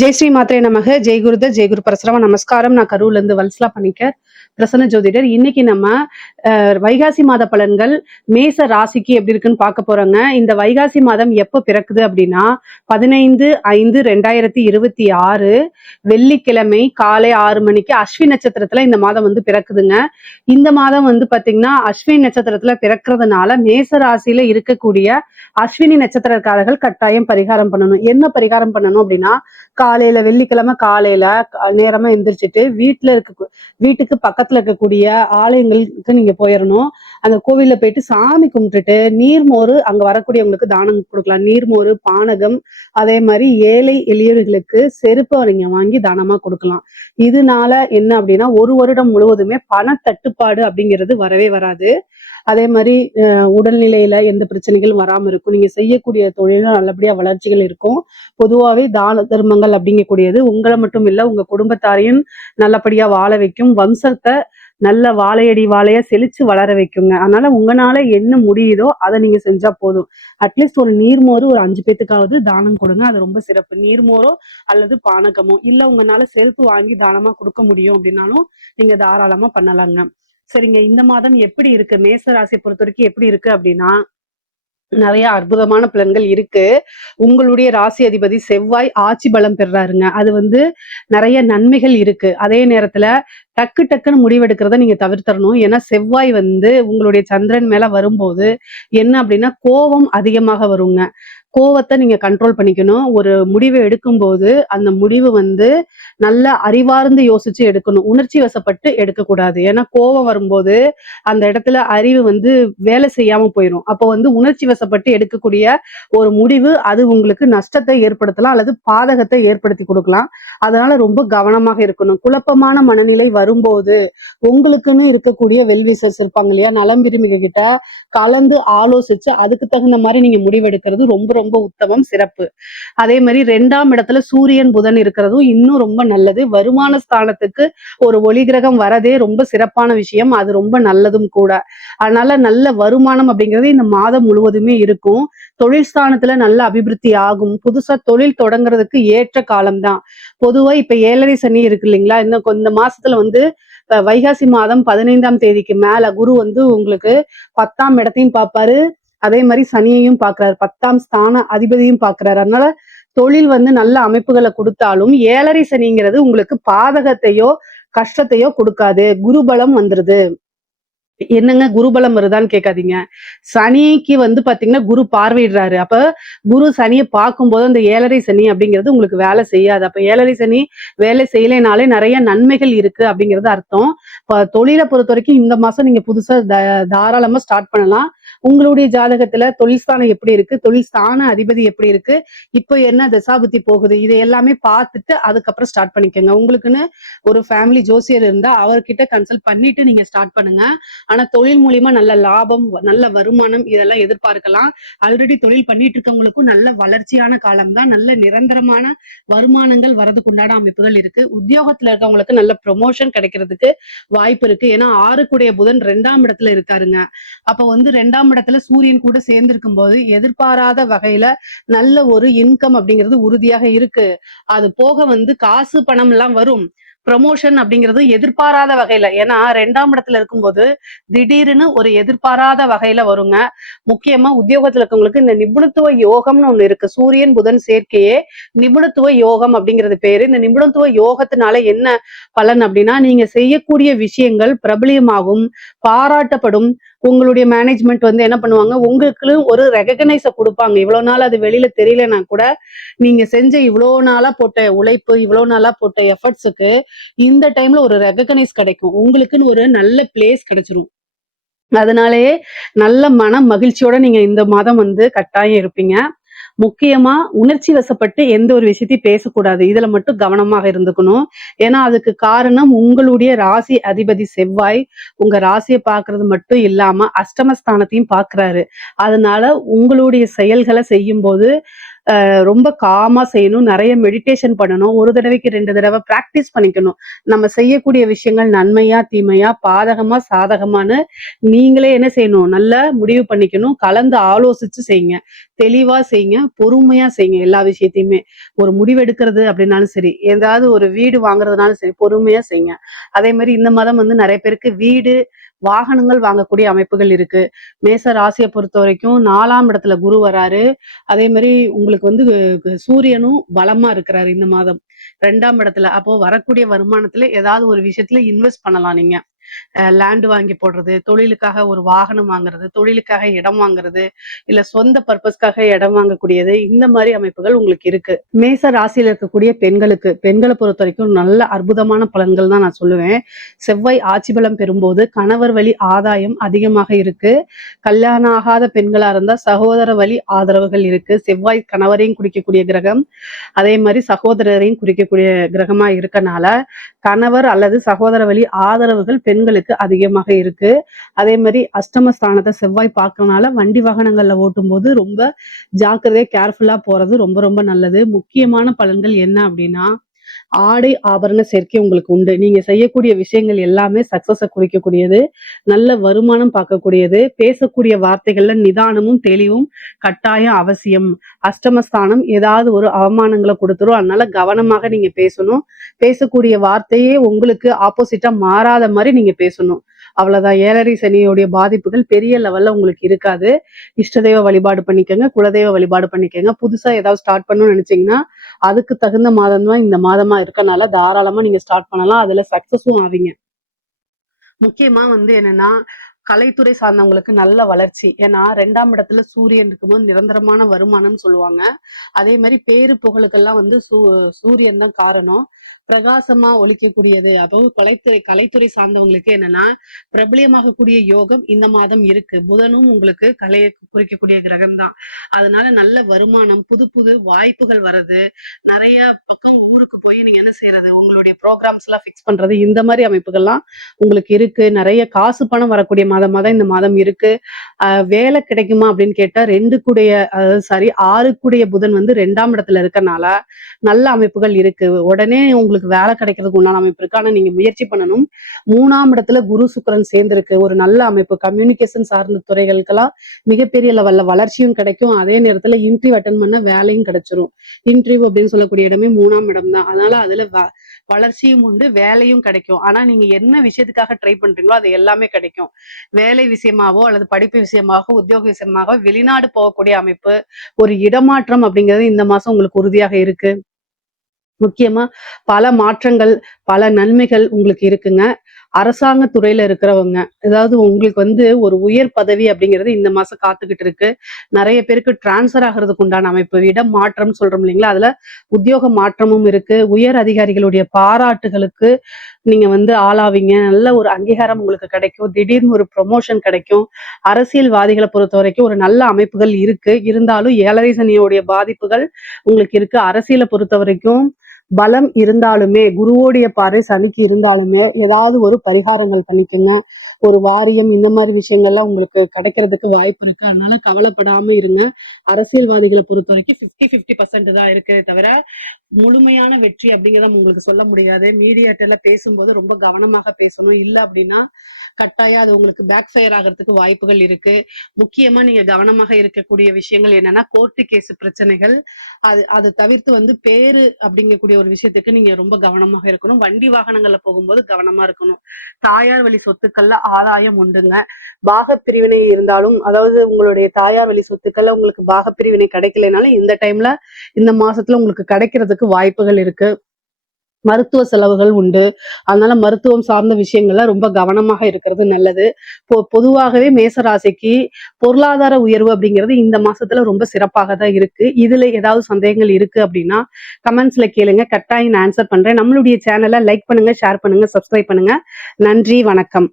ஜெய் ஸ்ரீ மாத்ரே நமக. ஜெய் குருதர், ஜெய் குரு பரசுராம. நமஸ்காரம். நான் கரூர்ல இருந்து வல்சலா பணிக்கர், பிரசன்ன ஜோதிடர். இன்னைக்கு நம்ம வைகாசி மாத பலன்கள் மேச ராசிக்கு எப்படி இருக்குன்னு பார்க்க போறோங்க. இந்த வைகாசி மாதம் எப்ப பிறக்குது அப்படின்னா 15/5/2026 வெள்ளிக்கிழமை காலை 6 மணிக்கு அஸ்வினி நட்சத்திரத்துல இந்த மாதம் வந்து பிறக்குதுங்க. இந்த மாதம் வந்து பாத்தீங்கன்னா அஸ்வினி நட்சத்திரத்துல பிறக்கிறதுனால மேச ராசியில இருக்கக்கூடிய அஸ்வினி நட்சத்திரக்காரர்கள் கட்டாயம் பரிகாரம் பண்ணணும். என்ன பரிகாரம் பண்ணணும் அப்படின்னா, காலையில வெள்ளிக்கிழமை காலையில நேரமா எந்திரிச்சிட்டு வீட்டுக்கு பக்கத்துல இருக்கக்கூடிய ஆலயங்களுக்கு நீங்க போயிடணும். அந்த கோவில்ல போயிட்டு சாமி கும்பிட்டுட்டு நீர்மோறு அங்க வரக்கூடியவங்களுக்கு தானம் கொடுக்கலாம். நீர்மோறு, பானகம், அதே மாதிரி ஏழை எளியவர்களுக்கு செருப்பை நீங்க வாங்கி தானமா கொடுக்கலாம். இதனால என்ன அப்படின்னா ஒரு வருடம் முழுவதுமே பணத்தட்டுப்பாடு அப்படிங்கிறது வரவே வராது. அதே மாதிரி உடல்நிலையில எந்த பிரச்சனைகளும் வராம இருக்கும். நீங்க செய்யக்கூடிய தொழிலும் நல்லபடியா வளர்ச்சிகள் இருக்கும். பொதுவாவே தான தர்மங்கள் அப்படிங்கக்கூடியது உங்களை மட்டும் இல்ல உங்க குடும்பத்தாரையும் நல்லபடியா வாழ வைக்கும். வம்சத்தை நல்ல வாழையா செழிச்சு வளர வைக்குங்க. அதனால உங்களால என்ன முடியுதோ அதை நீங்க செஞ்சா போதும். அட்லீஸ்ட் ஒரு நீர்மோறு ஒரு 5 பேத்துக்காவது தானம் கொடுங்க. அது ரொம்ப சிறப்பு. நீர்மோரோ அல்லது பானகமோ இல்ல உங்களால செருப்பு வாங்கி தானமா கொடுக்க முடியும் அப்படின்னாலும் நீங்க தாராளமா பண்ணலாங்க. சரிங்க, இந்த மாதம் எப்படி இருக்கு மேச ராசியை பொறுத்த வரைக்கும் எப்படி இருக்கு அப்படின்னா, நிறைய அற்புதமான பலன்கள் இருக்கு. உங்களுடைய ராசி அதிபதி செவ்வாய் ஆட்சி பலம் பெறாருங்க. அது வந்து நிறைய நன்மைகள் இருக்கு. அதே நேரத்துல டக்குன்னு முடிவெடுக்கிறத நீங்க தவிர்த்தரணும். ஏன்னா செவ்வாய் வந்து உங்களுடைய சந்திரன் மேல வரும்போது என்ன அப்படின்னா கோபம் அதிகமாக வருங்க. கோவத்தை நீங்க கண்ட்ரோல் பண்ணிக்கணும். ஒரு முடிவை எடுக்கும்போது அந்த முடிவு வந்து நல்ல அறிவார்ந்து யோசிச்சு எடுக்கணும். உணர்ச்சி வசப்பட்டு எடுக்கக்கூடாது. ஏன்னா கோவம் வரும்போது அந்த இடத்துல அறிவு வந்து வேலை செய்யாம போயிடும். அப்போ வந்து உணர்ச்சி வசப்பட்டு எடுக்கக்கூடிய ஒரு முடிவு அது உங்களுக்கு நஷ்டத்தை ஏற்படுத்தலாம் அல்லது பாதகத்தை ஏற்படுத்தி கொடுக்கலாம். அதனால ரொம்ப கவனமாக இருக்கணும். குழப்பமான மனநிலை வரும்போது உங்களுக்குன்னு இருக்கக்கூடிய வெல்விசர்ஸ் இருப்பாங்க இல்லையா, நலம் விரும்பிக கிட்ட கலந்து ஆலோசிச்சு அதுக்கு தகுந்த மாதிரி நீங்க முடிவெடுக்கிறது ரொம்ப ரொம்ப உத்தமம், சிறப்பு. அதே மாதிரி 2ஆம் இடத்துல சூரியன் புதன் இருக்கிறதும் இன்னும் ரொம்ப நல்லது. வருமான ஸ்தானத்துக்கு ஒரு ஒளி கிரகம் வரதே ரொம்ப சிறப்பான விஷயம். அது ரொம்ப நல்லதும் கூட. அதனால நல்ல வருமானம் அப்படிங்கிறது இந்த மாதம் முழுவதுமே இருக்கும். தொழில் ஸ்தானத்துல நல்ல அபிவிருத்தி ஆகும். புதுசா தொழில் தொடங்குறதுக்கு ஏற்ற காலம்தான். பொதுவா இப்ப 7.5 சனி இருக்கு இல்லைங்களா, இந்த மாசத்துல வந்து வைகாசி மாதம் 15ஆம் தேதிக்கு மேல குரு வந்து உங்களுக்கு 10ஆம் இடத்தையும் பார்ப்பாரு. அதே மாதிரி சனியையும் பார்க்கிறாரு. 10ஆம் ஸ்தான அதிபதியும் பார்க்கிறாரு. அதனால தொழில் வந்து நல்ல அமைப்புகளை கொடுத்தாலும் 7.5 சனிங்கிறது உங்களுக்கு பாதகத்தையோ கஷ்டத்தையோ கொடுக்காது. குருபலம் வந்துருது. என்னங்க குருபலம் வருதான்னு கேட்காதீங்க. சனிக்கு வந்து பாத்தீங்கன்னா குரு பார்வையிடுறாரு. அப்ப குரு சனியை பார்க்கும்போது அந்த 7.5 சனி அப்படிங்கிறது உங்களுக்கு வேலை செய்யாது. அப்ப 7.5 சனி வேலை செய்யலைனாலே நிறைய நன்மைகள் இருக்கு அப்படிங்கிறது அர்த்தம். இப்ப தொழிலை பொறுத்த வரைக்கும் இந்த மாசம் நீங்க புதுசா தாராளமா ஸ்டார்ட் பண்ணலாம். உங்களுடைய ஜாதகத்துல தொழில் ஸ்தானம் எப்படி இருக்கு, தொழில் ஸ்தான அதிபதி எப்படி இருக்கு, இப்போ என்ன தசாபுத்தி போகுது, இதை எல்லாமே பார்த்துட்டு அதுக்கப்புறம் ஸ்டார்ட் பண்ணிக்கோங்க. உங்களுக்குன்னு ஒரு ஃபேமிலி ஜோசியர் இருந்தா அவர்கிட்ட கன்சல்ட் பண்ணிட்டு நீங்க ஸ்டார்ட் பண்ணுங்க. ஆனா தொழில் மூலியமா நல்ல லாபம், நல்ல வருமானம் இதெல்லாம் எதிர்பார்க்கலாம். ஆல்ரெடி தொழில் பண்ணிட்டு இருக்கவங்களுக்கும் நல்ல வளர்ச்சியான காலம் தான். நல்ல நிரந்தரமான வருமானங்கள் வரதுக்கு உண்டான அமைப்புகள் இருக்கு. உத்தியோகத்துல இருக்கவங்களுக்கு நல்ல ப்ரொமோஷன் கிடைக்கிறதுக்கு வாய்ப்பு இருக்கு. ஏன்னா 6 புதன் 2ஆம் இடத்துல இருக்காருங்க. அப்ப வந்து 2ஆம் இடத்துல சூரியன் கூட சேர்ந்திருக்கும் போது எதிர்பாராத வகையில நல்ல ஒரு இன்கம் அப்படிங்கிறது உறுதியாக இருக்கு. அது போக வந்து காசு பணம் எல்லாம் வரும். ப்ரமோஷன் அப்படிங்கிறது எதிர்பாராத வகையில, ஏன்னா 2ஆம் இடத்துல இருக்கும்போது திடீர்னு ஒரு எதிர்பாராத வகையில வருங்க. முக்கியமா உத்தியோகத்துல இருக்கவங்களுக்கு இந்த நிபுணத்துவ யோகம்னு ஒண்ணு இருக்கு. சூரியன் புதன் சேர்க்கையே நிபுணத்துவ யோகம் அப்படிங்கிறது பேரு. இந்த நிபுணத்துவ யோகத்தினால என்ன பலன் அப்படின்னா, நீங்க செய்யக்கூடிய விஷயங்கள் பிரபலியமாகும், பாராட்டப்படும். உங்களுடைய மேனேஜ்மெண்ட் வந்து என்ன பண்ணுவாங்க, உங்களுக்கு ஒரு ரெகக்னைஸ கொடுப்பாங்க. இவ்வளவு நாள் அது வெளியில தெரியலன்னா கூட நீங்க செஞ்ச இவ்வளவு நாளா போட்ட உழைப்பு, இவ்வளவு நாளா போட்ட எஃபர்ட்ஸுக்கு இந்த டைம்ல ஒரு ரெகக்னைஸ் கிடைக்கும். உங்களுக்குன்னு ஒரு நல்ல பிளேஸ் கிடைச்சிரும். அதனாலேயே நல்ல மன மகிழ்ச்சியோட நீங்க இந்த மாதம் வந்து கட்டாயம் இருப்பீங்க. முக்கியமா உணர்ச்சி வசப்பட்டு எந்த ஒரு விஷயத்தையும் பேசக்கூடாது. இதுல மட்டும் கவனமாக இருந்துக்கணும். ஏன்னா அதுக்கு காரணம் உங்களுடைய ராசி அதிபதி செவ்வாய் உங்க ராசியை பார்க்கறது மட்டும் இல்லாம அஷ்டமஸ்தானத்தையும் பார்க்கிறாரு. அதனால உங்களுடைய செயல்களை செய்யும் போது ரொம்ப காமா செய்யணும். நிறைய மெடிடேஷன் பண்ணணும். ஒரு தடவைக்கு 2 தடவை பிராக்டிஸ் பண்ணிக்கணும். நம்ம செய்யக்கூடிய விஷயங்கள் நன்மையா, தீமையா, பாதகமா, சாதகமான்னு நீங்களே என்ன செய்யணும்? நல்லா முடிவு பண்ணிக்கணும். கலந்து ஆலோசிச்சு செய்யுங்க. தெளிவா செய்யுங்க. பொறுமையா செய்யுங்க எல்லா விஷயத்தையுமே. ஒரு முடிவெடுக்கிறது அப்படின்னாலும் சரி, ஏதாவது ஒரு வீடு வாங்குறதுனாலும் சரி, பொறுமையா செய்யுங்க. அதே மாரி இந்த மாதம் வந்து நெறைய பேருக்கு வீடு, வாகனங்கள் வாங்கக்கூடிய அமைப்புகள் இருக்கு. மேச ராசிய பொறுத்தவரைக்கும் 4ஆம் இடத்துல குரு வராரு. அதே மாரி உங்களுக்கு வந்து சூரியனும் பலமா இருக்கிறாரு இந்த மாதம். 2ஆம் இடத்துல. அப்போ வரக்கூடிய வருமானத்துல ஏதாவது ஒரு விஷயத்துல இன்வெஸ்ட் பண்ணலாம் நீங்க. லேண்ட் வாங்கி போடுறது, தொழிலுக்காக ஒரு வாகனம் வாங்குறது, தொழிலுக்காக இடம் வாங்குறது, இல்ல சொந்த பர்பஸ்க்காக இடம் வாங்கக்கூடியது, இந்த மாதிரி அமைப்புகள் உங்களுக்கு இருக்கு. மேச ராசியில இருக்கக்கூடிய பெண்களை பொறுத்த வரைக்கும் நல்ல அற்புதமான பலன்கள் தான் நான் சொல்லுவேன். செவ்வாய் ஆட்சி பலம் பெறும்போது கணவர் வழி ஆதாயம் அதிகமாக இருக்கு. கல்யாணம் ஆகாத பெண்களா இருந்தா சகோதர வழி ஆதரவுகள் இருக்கு. செவ்வாய் கணவரையும் குறிக்கக்கூடிய கிரகம், அதே மாதிரி சகோதரரையும் குறிக்கக்கூடிய கிரகமா இருக்கனால கணவர் அல்லது சகோதர வழி ஆதரவுகள் பெண்களுக்கு அதிகமாக இருக்கு. அதே மாதிரி அஷ்டமஸ்தானத்தை செவ்வாய் பார்க்கறனால வண்டி வாகனங்கள்ல ஓட்டும் போது ரொம்ப ஜாக்கிரதையா கேர்ஃபுல்லா போறது ரொம்ப ரொம்ப நல்லது. முக்கியமான பலன்கள் என்ன அப்படின்னா, ஆடை ஆபரண சேர்க்கை உங்களுக்கு உண்டு. நீங்க செய்யக்கூடிய விஷயங்கள் எல்லாமே சக்சஸ குறிக்கக்கூடியது. நல்ல வருமானம் பார்க்கக்கூடியது. பேசக்கூடிய வார்த்தைகள்ல நிதானமும் தெளிவும் கட்டாயம் அவசியம். அஷ்டமஸ்தானம் ஏதாவது ஒரு அவமானங்களை கொடுத்துரும். அதனால கவனமாக நீங்க பேசணும். பேசக்கூடிய வார்த்தையே உங்களுக்கு ஆப்போசிட்டா மாறாத மாதிரி நீங்க பேசணும். அவ்வளவுதான். 7.5 சனியோடைய பாதிப்புகள் பெரிய லெவல்ல உங்களுக்கு இருக்காது. இஷ்ட தெய்வ வழிபாடு பண்ணிக்கோங்க. குலதெய்வ வழிபாடு பண்ணிக்கோங்க. புதுசா ஏதாவது ஸ்டார்ட் பண்ணணும்னு நினைச்சீங்கன்னா அதுக்கு தகுந்த மாதம் தான் இந்த மாதமா இருக்கனால தாராளமா நீங்க ஸ்டார்ட் பண்ணலாம். அதுல சக்சஸும் ஆவீங்க. முக்கியமா வந்து என்னன்னா, கலைத்துறை சார்ந்தவங்களுக்கு நல்ல வளர்ச்சி. ஏன்னா 2ஆம் இடத்துல சூரியன் இருக்கும்போது நிரந்தரமான வருமானம்னு சொல்லுவாங்க. அதே மாதிரி பேரு புகழுக்கெல்லாம் வந்து சூரியன் தான் காரணம். பிரகாசமா ஒளிக்கக்கூடியது. அப்போ கலைத்துறை சார்ந்தவங்களுக்கு என்னன்னா, பிரபலியமாகக்கூடிய யோகம் இந்த மாதம் இருக்கு. புதனும் உங்களுக்கு கலையை குறிக்கக்கூடிய கிரகம் தான். அதனால நல்ல வருமானம், புது புது வாய்ப்புகள் வர்றது, நிறைய பக்கம் ஊருக்கு போய் நீங்க என்ன செய்யறது, உங்களுடைய ப்ரோக்ராம்ஸ் எல்லாம் ஃபிக்ஸ் பண்றது, இந்த மாதிரி அமைப்புகள்லாம் உங்களுக்கு இருக்கு. நிறைய காசு பணம் வரக்கூடிய மாதமா தான் இந்த மாதம் இருக்கு. வேலை கிடைக்குமா அப்படின்னு கேட்டா 2 கூடைய, அதாவது சாரி 6 கூடைய புதன் வந்து 2ஆம் இடத்துல இருக்கனால நல்ல அமைப்புகள் இருக்கு. உடனே உங்களுக்கு வேலை கிடைக்கிறதுக்கு உண்டான அமைப்பு இருக்கு. ஆனா நீங்க முயற்சி பண்ணணும். 3ஆம் இடத்துல குரு சுக்கிரன் சேர்ந்திருக்கு. ஒரு நல்ல அமைப்பு. கம்யூனிகேஷன் சார்ந்த துறைகளுக்கெல்லாம் மிகப்பெரிய லெவல்ல வளர்ச்சியும் கிடைக்கும். அதே நேரத்துல இன்டர்வியூ அட்டன் பண்ண வேலையும் கிடைச்சிரும். இன்டர்வியூ அப்படின்னு சொல்லக்கூடிய இடமே 3ஆம் இடம் தான். அதனால அதுல வளர்ச்சியும் உண்டு, வேலையும் கிடைக்கும். ஆனா நீங்க என்ன விஷயத்துக்காக ட்ரை பண்றீங்களோ அது எல்லாமே கிடைக்கும். வேலை விஷயமாவோ அல்லது படிப்பு விஷயமாகவோ உத்தியோக விஷயமாகவோ வெளிநாடு போகக்கூடிய அமைப்பு, ஒரு இடமாற்றம் அப்படிங்கிறது இந்த மாசம் உங்களுக்கு உறுதியாக இருக்கு. முக்கியமா பல மாற்றங்கள், பல நன்மைகள் உங்களுக்கு இருக்குங்க. அரசாங்க துறையில இருக்கிறவங்க, அதாவது உங்களுக்கு வந்து ஒரு உயர் பதவி அப்படிங்கிறது இந்த மாசம் காத்துக்கிட்டு இருக்கு. நிறைய பேருக்கு டிரான்ஸ்ஃபர் ஆகிறதுக்கு உண்டான அமைப்பு, இடம் மாற்றம் சொல்றோம் இல்லைங்களா, அதுல உத்தியோக மாற்றமும் இருக்கு. உயர் அதிகாரிகளுடைய பாராட்டுகளுக்கு நீங்க வந்து ஆளாவீங்க. நல்ல ஒரு அங்கீகாரம் உங்களுக்கு கிடைக்கும். திடீர்னு ஒரு ப்ரொமோஷன் கிடைக்கும். அரசியல்வாதிகளை பொறுத்த வரைக்கும் ஒரு நல்ல அமைப்புகள் இருக்கு. இருந்தாலும் 7.5 சனியோடைய பாதிப்புகள் உங்களுக்கு இருக்கு. அரசியலை பொறுத்த வரைக்கும் பலம் இருந்தாலுமே, குருவோடைய பார்வை சனிக்கு இருந்தாலுமே ஏதாவது ஒரு பரிகாரங்கள் பண்ணிக்கங்க. ஒரு வாரியம் இந்த மாதிரி விஷயங்கள்லாம் உங்களுக்கு கிடைக்கிறதுக்கு வாய்ப்பு இருக்கு. அதனால கவலைப்படாம இருங்க. அரசியல்வாதிகளை பொறுத்த வரைக்கும் 50-50% தான் இருக்கே தவிர முழுமையான வெற்றி அப்படிங்கிறத உங்களுக்கு சொல்ல முடியாது. மீடியாட்டர்ல பேசும்போது ரொம்ப கவனமாக பேசணும். இல்லை அப்படின்னா கட்டாயம் அது உங்களுக்கு பேக் ஃபயர் ஆகிறதுக்கு வாய்ப்புகள் இருக்கு. முக்கியமா நீங்க கவனமாக இருக்கக்கூடிய விஷயங்கள் என்னன்னா, கோர்ட்டு கேஸ் பிரச்சனைகள், அது அது தவிர்த்து வந்து பேரு அப்படிங்கக்கூடிய ஒரு விஷயத்துக்கு நீங்க ரொம்ப கவனமாக இருக்கணும். வண்டி வாகனங்கள்ல போகும்போது கவனமா இருக்கணும். தாயார் வழி சொத்துக்கள்ல ஆதாயம் உண்டுங்க. பாகப்பிரிவினை இருந்தாலும், அதாவது உங்களுடைய தாயார் வழி சொத்துக்கள்ல உங்களுக்கு பாகப்பிரிவினை கிடைக்கலைனாலும் இந்த டைம்ல இந்த மாசத்துல உங்களுக்கு கிடைக்கிறதுக்கு வாய்ப்புகள் இருக்கு. மருத்துவ செலவுகள் உண்டு. அதனால மருத்துவம் சார்ந்த விஷயங்கள்ல ரொம்ப கவனமாக இருக்கிறது நல்லது. பொதுவாகவே மேசராசிக்கு பொருளாதார உயர்வு அப்படிங்கிறது இந்த மாசத்துல ரொம்ப சிறப்பாக தான் இருக்கு. இதுல ஏதாவது சந்தேகங்கள் இருக்கு அப்படின்னா கமெண்ட்ஸ்ல கேளுங்க. கட்டாயம் நான் ஆன்சர் பண்றேன். நம்மளுடைய சேனலை லைக் பண்ணுங்க, ஷேர் பண்ணுங்க, சப்ஸ்கிரைப் பண்ணுங்க. நன்றி, வணக்கம்.